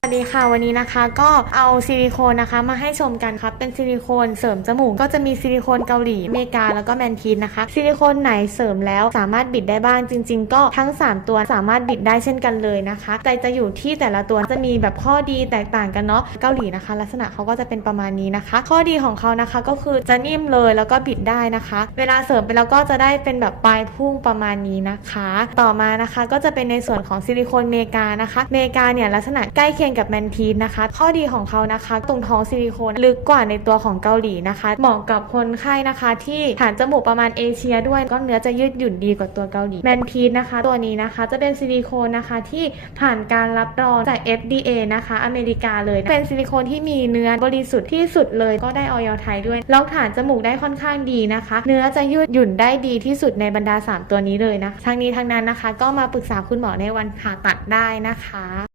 สวัสดีค่ะวันนี้นะคะก็เอาซิลิโคนนะคะมาให้ชมกันครับเป็นซิลิโคนเสริมจมูกก็จะมีซิลิโคนเกาหลีอเมริกาแล้วก็แมนทีนนะคะซิลิโคนไหนเสริมแล้วสามารถบิดได้บ้างจริง ๆ ก็ทั้ง 3 ตัวสามารถบิดได้เช่นกันเลยนะคะแต่จะอยู่ที่แต่ละตัวจะมีแบบข้อดีแตกต่างกันเนาะเกาหลีนะคะ ลักษณะเขาก็จะเป็นประมาณนี้นะคะ ข้อดีของเขานะคะก็คือจะนิ่มเลยแล้วก็บิดได้นะคะ เวลาเสริมไปแล้วก็จะได้เป็นแบบปลายพุ่งประมาณนี้นะคะ ต่อมานะคะก็จะเป็นในส่วนของซิลิโคนเมกานะคะเมกาเนี่ยลักษณะใกล้เคียงกับแมนทีนนะคะ ข้อดีของเขานะคะ ตรงท้องซิลิโคนลึกกว่าในตัวของเกาหลีนะคะ เหมาะกับคนไข้นะคะ ที่ฐานจมูกประมาณเอเชียด้วยก็เนื้อจะยืดหยุ่นดีกว่าตัวเกาหลีแมนทีนนะคะ ตัวนี้นะคะจะเป็นซิลิโคนนะคะที่ผ่านการรับรองจาก FDA นะคะ อเมริกาเลยนะเป็นซิลิโคนที่มีเนื้อบริสุทธิ์ที่สุดเลยก็ได้ออยไทยด้วยล็อกฐานจมูกได้ค่อนข้างดีนะคะ เนื้อจะยืดหยุ่นได้ดีที่สุดในบรรดา 3 ตัวนี้เลยนะทั้งนี้ทั้งนั้นนะคะ ก็มาปรึกษาคุณหมอในวันผ่าตัดได้นะคะ